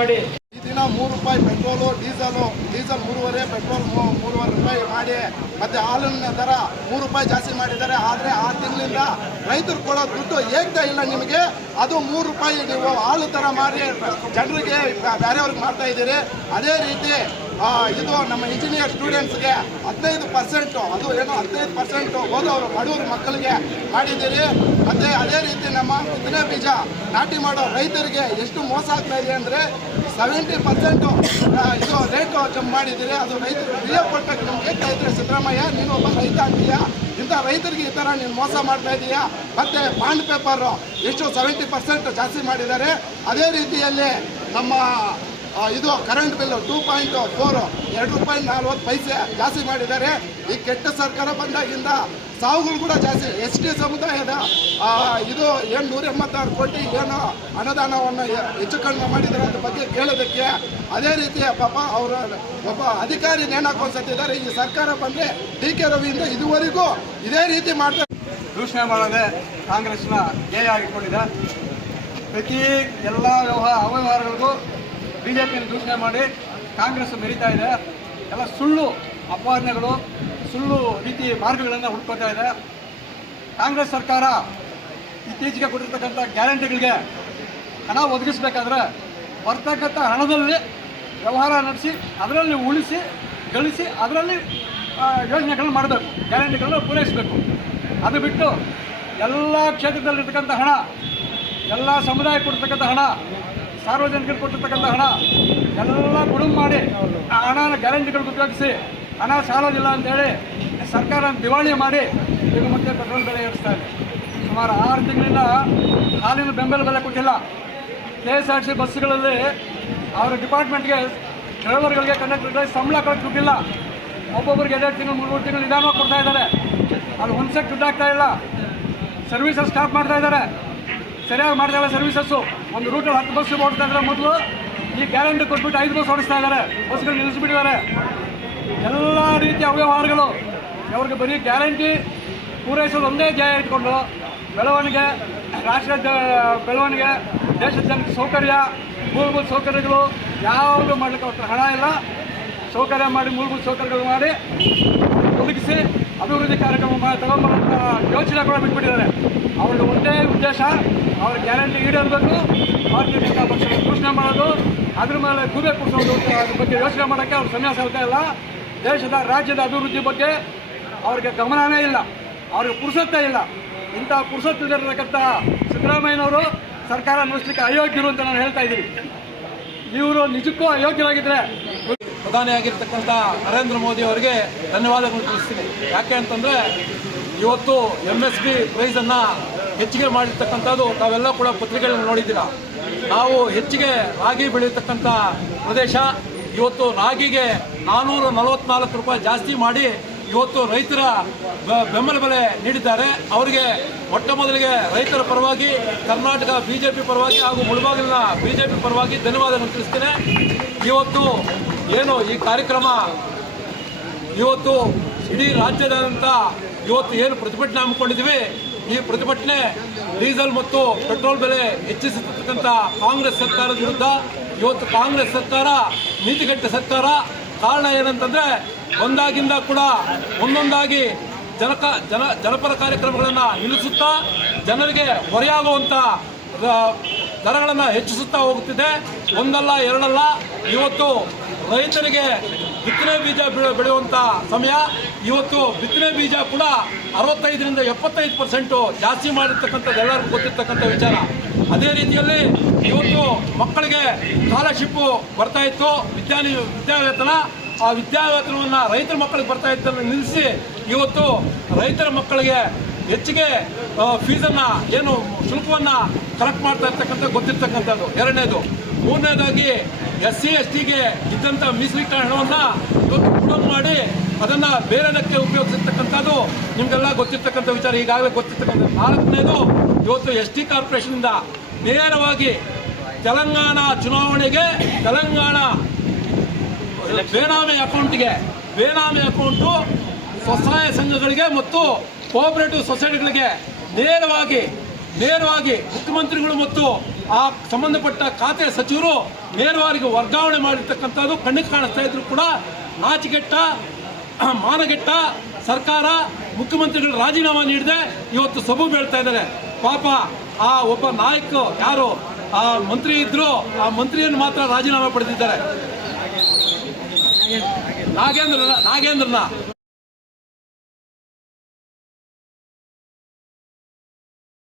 ಮಾಡಿ. ಈ ದಿನ 3 ರೂಪಾಯಿ ಪೆಟ್ರೋಲು, ಡೀಸೆಲ್ 3.5, ಪೆಟ್ರೋಲ್ 3.5 ರೂಪಾಯಿ ಮಾಡಿ, ಮತ್ತೆ ಹಾಲಿನ ದರ 3 ರೂಪಾಯಿ ಜಾಸ್ತಿ ಮಾಡಿದ್ದಾರೆ. ಆದರೆ 6 ತಿಂಗಳಿಂದ ರೈತರು ಕೊಡೋ ದುಡ್ಡು ಏಕ್ತಾ ಇಲ್ಲ ನಿಮಗೆ. ಅದು 3 ರೂಪಾಯಿ ನೀವು ಹಾಲು ಥರ ಮಾಡಿ ಜನರಿಗೆ ಬೇರೆಯವ್ರಿಗೆ ಮಾಡ್ತಾ ಇದ್ದೀರಿ. ಅದೇ ರೀತಿ ಇದು ನಮ್ಮ ಇಂಜಿನಿಯರ್ ಸ್ಟೂಡೆಂಟ್ಸ್ಗೆ 15%, ಅದು ಏನೋ 15% ಓದೋರು ಬಡವರು ಮಕ್ಕಳಿಗೆ ಮಾಡಿದ್ದೀರಿ. ಮತ್ತು ಅದೇ ರೀತಿ ನಮ್ಮ ಬಿತ್ತನೆ ಬೀಜ ನಾಟಿ ಮಾಡೋ ರೈತರಿಗೆ ಎಷ್ಟು ಮೋಸ ಆಗ್ತಾ ಇದೆ ಅಂದರೆ 70% ಇದು ರೇಟ್ ಕಮ್ಮಿ ಮಾಡಿದ್ದೀರಿ. ಅದು ರೈತರು ಪ್ರಿಯ ಕೊಟ್ಟಕ್ಕೆ ನಿಮ್ಗೆ ಹೇಳ್ತಾ ಸಿದ್ದರಾಮಯ್ಯ, ನೀನು ಒಬ್ಬ ರೈತ ಆಗ್ತೀಯಾ, ಇಂಥ ರೈತರಿಗೆ ಈ ಥರ ನೀನು ಮೋಸ ಮಾಡ್ತಾ ಇದೀಯಾ. ಮತ್ತು ಬಾಂಡ್ ಪೇಪರು ಎಷ್ಟು 70% ಜಾಸ್ತಿ ಮಾಡಿದ್ದಾರೆ. ಅದೇ ರೀತಿಯಲ್ಲಿ ನಮ್ಮ ಇದು ಕರೆಂಟ್ ಬಿಲ್ 2.4 2.40 ಜಾಸ್ತಿ ಮಾಡಿದ್ದಾರೆ. ಈ ಕೆಟ್ಟ ಸರ್ಕಾರ ಬಂದಾಗಿಂದ ಸಾವುಗಳು ಕೂಡ ಜಾಸ್ತಿ. ST ಸಮುದಾಯದ ಇದು ಏನು 186 ಕೋಟಿ ಏನು ಅನುದಾನವನ್ನು ಹೆಚ್ಚು ಕಡಿಮೆ ಮಾಡಿದ್ದಾರೆ ಅದ್ರ ಬಗ್ಗೆ ಕೇಳೋದಕ್ಕೆ. ಅದೇ ರೀತಿ ಪಾಪ ಅವರ ಒಬ್ಬ ಅಧಿಕಾರಿ ನೇಣಾಕು ಅನ್ಸುತ್ತಿದ್ದಾರೆ. ಈ ಸರ್ಕಾರ ಬಂದರೆ DK ರವಿಯಿಂದ ಇದುವರೆಗೂ ಇದೇ ರೀತಿ ಮಾಡ್ತಾರೆ. ದೂಷಣೆ ಮಾಡೋದೇ ಕಾಂಗ್ರೆಸ್ನ ಧ್ಯೇಯ ಆಗಿಕೊಂಡಿದೆ. ಪ್ರತಿ ಎಲ್ಲ ಅವ್ಯವಹಾರಗಳಿಗೂ BJಪಿಯನ್ನು ದೂಷಣೆ ಮಾಡಿ ಕಾಂಗ್ರೆಸ್ ಮೆರೀತಾ ಇದೆ. ಎಲ್ಲ ಸುಳ್ಳು ಅಪವಾದನೆಗಳು, ಸುಳ್ಳು ರೀತಿ ಮಾರ್ಗಗಳನ್ನು ಹುಡ್ಕೋತಾ ಇದೆ. ಕಾಂಗ್ರೆಸ್ ಸರ್ಕಾರ ಇತ್ತೀಚೆಗೆ ಕೊಟ್ಟಿರ್ತಕ್ಕಂಥ ಗ್ಯಾರಂಟಿಗಳಿಗೆ ಹಣ ಒದಗಿಸಬೇಕಾದ್ರೆ ಬರ್ತಕ್ಕಂಥ ಹಣದಲ್ಲಿ ವ್ಯವಹಾರ ನಡೆಸಿ ಅದರಲ್ಲಿ ಉಳಿಸಿ ಗಳಿಸಿ ಅದರಲ್ಲಿ ಯೋಜನೆಗಳನ್ನು ಮಾಡಬೇಕು, ಗ್ಯಾರಂಟಿಗಳನ್ನು ಪೂರೈಸಬೇಕು. ಅದು ಬಿಟ್ಟು ಎಲ್ಲ ಕ್ಷೇತ್ರದಲ್ಲಿರ್ತಕ್ಕಂಥ ಹಣ, ಎಲ್ಲ ಸಮುದಾಯಕ್ಕೆ ಕೊಡ್ತಕ್ಕಂಥ ಹಣ, ಸಾರ್ವಜನಿಕರಿಗೆ ಕೊಟ್ಟಿರ್ತಕ್ಕಂಥ ಹಣ ಎಲ್ಲ ಗುಡುಗು ಮಾಡಿ ಆ ಹಣನ ಗ್ಯಾರಂಟಿಗಳಿಗೆ ಉಪಯೋಗಿಸಿ ಹಣ ಸಾಲೋದಿಲ್ಲ ಅಂತೇಳಿ ಸರ್ಕಾರ ದಿವಾಳಿ ಮಾಡಿ ಈಗ ಮತ್ತೆ ಪೆಟ್ರೋಲ್ ಬೆಲೆ ಏರಿಸ್ತಾ ಇದೆ. ಸುಮಾರು 6 ತಿಂಗಳಿಂದ ಹಾಲಿನ ಬೆಂಬಲ ಬೆಲೆ ಕೊಟ್ಟಿಲ್ಲ. KSRTC ಬಸ್ಸುಗಳಲ್ಲಿ ಅವರ ಡಿಪಾರ್ಟ್ಮೆಂಟ್ಗೆ ಡ್ರೈವರ್ಗಳಿಗೆ, ಕಂಡಕ್ಟರ್ಗಳಿಗೆ ಸಂಬಳ ಕೊಟ್ಟಿಲ್ಲ. ಒಬ್ಬೊಬ್ಬರಿಗೆ 2 ತಿಂಗಳು 3 ತಿಂಗಳು ನಿಧಾನವಾಗಿ ಕೊಡ್ತಾ ಇದ್ದಾರೆ. ಅದು ಒಂದ್ಸಕ್ಕೆ ದುಡ್ಡು ಆಗ್ತಾ ಇಲ್ಲ. ಸರ್ವಿಸಸ್ ಸ್ಟಾಪ್ ಮಾಡ್ತಾ ಇದ್ದಾರೆ, ಸರಿಯಾಗಿ ಮಾಡ್ತಾ ಇಲ್ಲ ಸರ್ವಿಸಸ್ಸು. ಒಂದು ರೂಟಲ್ಲಿ 10 ಬಸ್ ಓಡಿಸ್ತಾ ಇದ್ದಾರೆ ಮೊದಲು, ಈ ಗ್ಯಾರಂಟಿ ಕೊಟ್ಬಿಟ್ಟು 5 ಬಸ್ ಓಡಿಸ್ತಾ ಇದ್ದಾರೆ, ಬಸ್ಗಳು ನಿಲ್ಲಿಸ್ಬಿಟ್ಟಿದ್ದಾರೆ. ಎಲ್ಲ ರೀತಿಯ ಅವ್ಯವಹಾರಗಳು. ಅವ್ರಿಗೆ ಬರೀ ಗ್ಯಾರಂಟಿ ಪೂರೈಸೋದು ಒಂದೇ ಧ್ಯೇಯ ಇಟ್ಕೊಂಡು ಬೆಳವಣಿಗೆ, ರಾಷ್ಟ್ರದ ಬೆಳವಣಿಗೆ, ದೇಶದ ಜನಕ್ಕೆ ಸೌಕರ್ಯ, ಮೂಲಭೂತ ಸೌಕರ್ಯಗಳು ಯಾವುದು ಮಾಡಲಿಕ್ಕೆ ಅವ್ರ ಹಣ ಇಲ್ಲ. ಸೌಕರ್ಯ ಮಾಡಿ, ಮೂಲಭೂತ ಸೌಕರ್ಯಗಳು ಮಾಡಿ ಒದಗಿಸಿ ಅಭಿವೃದ್ಧಿ ಕಾರ್ಯಕ್ರಮ ತಗೊಂಬರೋಂಥ ಯೋಚನೆ ಕೂಡ ಬಿಟ್ಬಿಟ್ಟಿದ್ದಾರೆ. ಅವ್ರಿಗೆ ಒಂದೇ ಉದ್ದೇಶ, ಅವ್ರ ಗ್ಯಾರಂಟಿ ಈಡೇರಬೇಕು, ಭಾರತೀಯ ಜನತಾ ಪಕ್ಷದ ಘೋಷಣೆ ಮಾಡೋದು, ಅದ್ರ ಮೇಲೆ ಗೂಬೆ ಕೂರಿಸೋದು, ಅದ್ರ ಬಗ್ಗೆ ಯೋಚನೆ ಮಾಡೋಕ್ಕೆ ಅವ್ರ ಸಮಯ ಸಾಲ್ತಾ ಇಲ್ಲ. ದೇಶದ ರಾಜ್ಯದ ಅಭಿವೃದ್ಧಿ ಬಗ್ಗೆ ಅವ್ರಿಗೆ ಗಮನನೇ ಇಲ್ಲ, ಅವ್ರಿಗೆ ಪುರುಸತ್ತೇ ಇಲ್ಲ. ಇಂಥ ಪುರುಸತ್ತಿರತಕ್ಕಂಥ ಸಿದ್ದರಾಮಯ್ಯನವರು ಸರ್ಕಾರ ನಡೆಸಲಿಕ್ಕೆ ಅಯೋಗ್ಯರು ಅಂತ ನಾನು ಹೇಳ್ತಾ ಇದ್ದೀನಿ. ಇವರು ನಿಜಕ್ಕೂ ಅಯೋಗ್ಯರಾಗಿದ್ದರೆ ಪ್ರಧಾನಿಯಾಗಿರ್ತಕ್ಕಂಥ ನರೇಂದ್ರ ಮೋದಿ ಅವರಿಗೆ ಧನ್ಯವಾದಗಳು ತಿಳಿಸ್ತೀನಿ. ಯಾಕೆ ಅಂತಂದರೆ ಇವತ್ತು MSP ಪ್ರೈಸನ್ನು ಹೆಚ್ಚಿಗೆ ಮಾಡಿರ್ತಕ್ಕಂಥದ್ದು ತಾವೆಲ್ಲ ಕೂಡ ಪತ್ರಿಕೆಗಳನ್ನು ನೋಡಿದ್ದೀರಾ. ನಾವು ಹೆಚ್ಚಿಗೆ ರಾಗಿ ಬೆಳೆಯತಕ್ಕಂಥ ಪ್ರದೇಶ. ಇವತ್ತು ರಾಗಿಗೆ 444 ರೂಪಾಯಿ ಜಾಸ್ತಿ ಮಾಡಿ ಇವತ್ತು ರೈತರ ಬೆಂಬಲ ಬೆಲೆ ನೀಡಿದ್ದಾರೆ. ಅವರಿಗೆ ಮೊಟ್ಟ ಮೊದಲಿಗೆ ರೈತರ ಪರವಾಗಿ, ಕರ್ನಾಟಕ BJP ಪರವಾಗಿ ಹಾಗೂ ಮುಳಬಾಗಿಲಿನ BJP ಪರವಾಗಿ ಧನ್ಯವಾದಗಳನ್ನು ತಿಳಿಸ್ತೇನೆ. ಇವತ್ತು ಏನು ಈ ಕಾರ್ಯಕ್ರಮ, ಇವತ್ತು ಇಡೀ ರಾಜ್ಯದಾದ್ಯಂತ ಇವತ್ತು ಏನು ಪ್ರತಿಭಟನೆ ಹಮ್ಮಿಕೊಂಡಿದ್ದೀವಿ, ಈ ಪ್ರತಿಭಟನೆ ಡೀಸೆಲ್ ಮತ್ತು ಪೆಟ್ರೋಲ್ ಬೆಲೆ ಹೆಚ್ಚಿಸತಕ್ಕಂಥ ಕಾಂಗ್ರೆಸ್ ಸರ್ಕಾರದ ವಿರುದ್ಧ. ಇವತ್ತು ಕಾಂಗ್ರೆಸ್ ಸರ್ಕಾರ ನೀತಿಗೆಟ್ಟ ಸರ್ಕಾರ. ಕಾರಣ ಏನಂತಂದರೆ ಒಂದಾಗಿಂದ ಕೂಡ ಒಂದೊಂದಾಗಿ ಜನಪರ ಕಾರ್ಯಕ್ರಮಗಳನ್ನು ನಿಲ್ಲಿಸುತ್ತಾ ಜನರಿಗೆ ಹೊರೆಯಾಗುವಂಥ ದರಗಳನ್ನು ಹೆಚ್ಚಿಸುತ್ತಾ ಹೋಗುತ್ತಿದೆ. ಒಂದಲ್ಲ ಎರಡಲ್ಲ. ಇವತ್ತು ರೈತರಿಗೆ ಬಿತ್ತನೆ ಬೀಜ ಬೆಳೆಯುವಂಥ ಸಮಯ. ಇವತ್ತು ಬಿತ್ತನೆ ಬೀಜ ಕೂಡ 65ರಿಂದ 75% ಜಾಸ್ತಿ ಮಾಡಿರ್ತಕ್ಕಂಥದ್ದು ಎಲ್ಲರಿಗೂ ಗೊತ್ತಿರ್ತಕ್ಕಂಥ ವಿಚಾರ. ಅದೇ ರೀತಿಯಲ್ಲಿ ಇವತ್ತು ಮಕ್ಕಳಿಗೆ ಸ್ಕಾಲರ್ಶಿಪ್ಪು ಬರ್ತಾ ಇತ್ತು, ವಿದ್ಯಾವೇತನ. ಆ ವಿದ್ಯಾವೇತನವನ್ನು ರೈತರ ಮಕ್ಕಳಿಗೆ ಬರ್ತಾ ಇದ್ದನ್ನು ನಿಲ್ಲಿಸಿ ಇವತ್ತು ರೈತರ ಮಕ್ಕಳಿಗೆ ಹೆಚ್ಚಿಗೆ ಫೀಸನ್ನು, ಏನು ಶುಲ್ಕವನ್ನು ಕಲೆಕ್ಟ್ ಮಾಡ್ತಾ ಇರ್ತಕ್ಕಂಥ ಗೊತ್ತಿರ್ತಕ್ಕಂಥದ್ದು ಎರಡನೇದು. ಮೂರನೇದಾಗಿ SC STಗೆ ಇದ್ದಂಥ ಮೀಸಲಿಟ್ಟ ಹಣವನ್ನು ಇವತ್ತು ಗುಣಮ್ ಮಾಡಿ ಅದನ್ನು ಬೇರೆದಕ್ಕೆ ಉಪಯೋಗಿಸಿರ್ತಕ್ಕಂಥದ್ದು ನಿಮಗೆಲ್ಲ ಗೊತ್ತಿರ್ತಕ್ಕಂಥ ವಿಚಾರ, ಈಗಾಗಲೇ ಗೊತ್ತಿರ್ತಕ್ಕಂಥ. ನಾಲ್ಕನೇದು, ಇವತ್ತು ST ಕಾರ್ಪೊರೇಷನಿಂದ ನೇರವಾಗಿ ತೆಲಂಗಾಣ ಚುನಾವಣೆಗೆ ತೆಲಂಗಾಣ ಬೇನಾಮಿ ಅಕೌಂಟು ಸ್ವಸಹಾಯ ಸಂಘಗಳಿಗೆ ಮತ್ತು ಕೋಆಪರೇಟಿವ್ ಸೊಸೈಟಿಗಳಿಗೆ ನೇರವಾಗಿ ನೇರವಾಗಿ ಮುಖ್ಯಮಂತ್ರಿಗಳು ಮತ್ತು ಆ ಸಂಬಂಧಪಟ್ಟ ಖಾತೆ ಸಚಿವರು ನೇರವಾಗಿ ವರ್ಗಾವಣೆ ಮಾಡಿರ್ತಕ್ಕಂಥದ್ದು ಕಣ್ಣಿಗೆ ಕಾಣಿಸ್ತಾ ಇದ್ರು ಕೂಡ ನಾಚಿಗೆಟ್ಟ ಮಾನಗೆಟ್ಟ ಸರ್ಕಾರ ಮುಖ್ಯಮಂತ್ರಿಗಳು ರಾಜೀನಾಮೆ ನೀಡದೆ ಇವತ್ತು ಸಬು ಬೀಳ್ತಾ ಇದ್ದಾರೆ. ಪಾಪ ಆ ಒಬ್ಬ ನಾಯಕ ಯಾರು ಆ ಮಂತ್ರಿ ಇದ್ರು, ಆ ಮಂತ್ರಿಯನ್ನು ಮಾತ್ರ ರಾಜೀನಾಮೆ ಪಡೆದಿದ್ದಾರೆ. ನಾಗೇಂದ್ರನ